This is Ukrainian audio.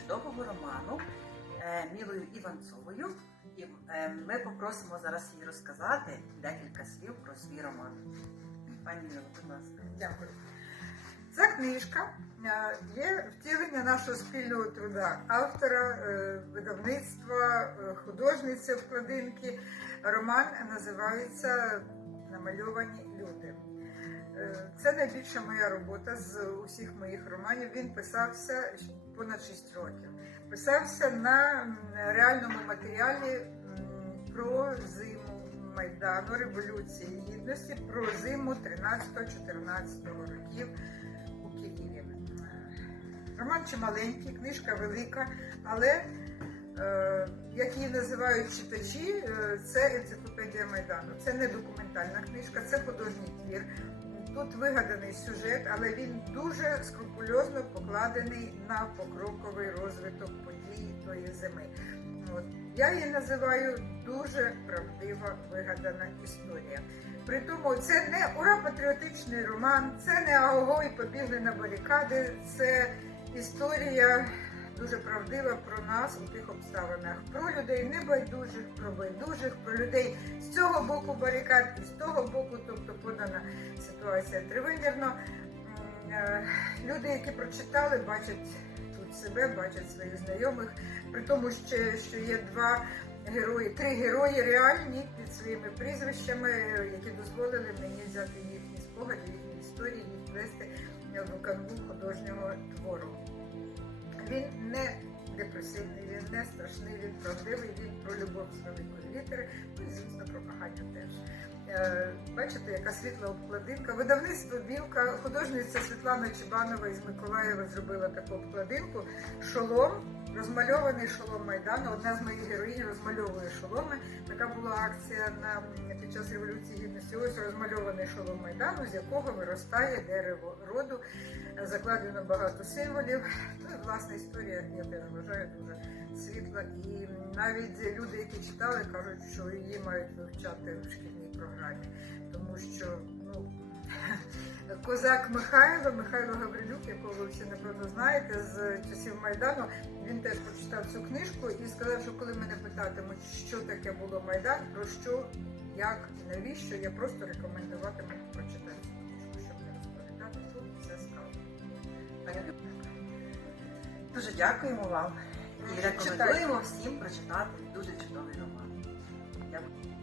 чудового роману е, Мілою Іванцовою. І е, ми попросимо зараз її розказати декілька слів про свій роман. Пані Міло, будь ласка. Дякую. Ця книжка е, є втілення нашого спільного труда автора, видавництва, художниці вкладинки. Роман називається Намальовані люди. Це найбільша моя робота з усіх моїх романів. Він писався понад 6 років. Писався на реальному матеріалі про зиму Майдану, Революції Гідності, про зиму 13-14 років у Києві. Роман чималенький, книжка велика, але, е, як її називають читачі, е, це енциклопедія Майдану. Це не документальна книжка, це художній твір. Тут вигаданий сюжет, але він дуже скрупульозно покладений на покроковий розвиток подій тої зими. От. Я її називаю дуже правдива вигадана історія. При тому це не ура патріотичний роман, це не аго і побігли на барикади. Це історія дуже правдива про нас у тих обставинах, про людей небайдужих, про байдужих, про людей з цього боку барикад і з того боку, тобто подана ситуація тривимірно. Е, Люди, які прочитали, бачать тут себе, бачать своїх знайомих, при тому, що є два герої, три герої реальні під своїми прізвищами, які дозволили мені взяти їхні спогади, їхні історії і ввести в канву художнього твору. Він не депресивний, він не страшний, він правдивий, він про любов з великої літери, звісно про кохання теж. Е, Бачите, яка світла обкладинка. Видавництво Білка, художниця Світлана Чебанова із Миколаєва зробила таку обкладинку. Шолом, розмальований шолом Майдану. Одна з моїх героїнь розмальовує шоломи. Така була акція на під час революції гідності. Ось розмальований шолом Майдану, з якого виростає дерево роду. Е, Закладено багато символів. Ну власна історія, я теж вважаю, дуже світла. І навіть люди, які читали, кажуть, що її мають вивчати в шкільній програмі, тому що ну. Козак Михайло, Михайло Гаврилюк, якого ви всі напевно знаєте з часів Майдану, він теж прочитав цю книжку і сказав, що коли мене питатимуть, що таке було Майдан, про що, як навіщо, я просто рекомендуватиму прочитати цю книжку, щоб не розповідати. Тут все сказано. Дуже дякуємо вам і рекомендуємо всім прочитати дуже чудовий роман. Дякую.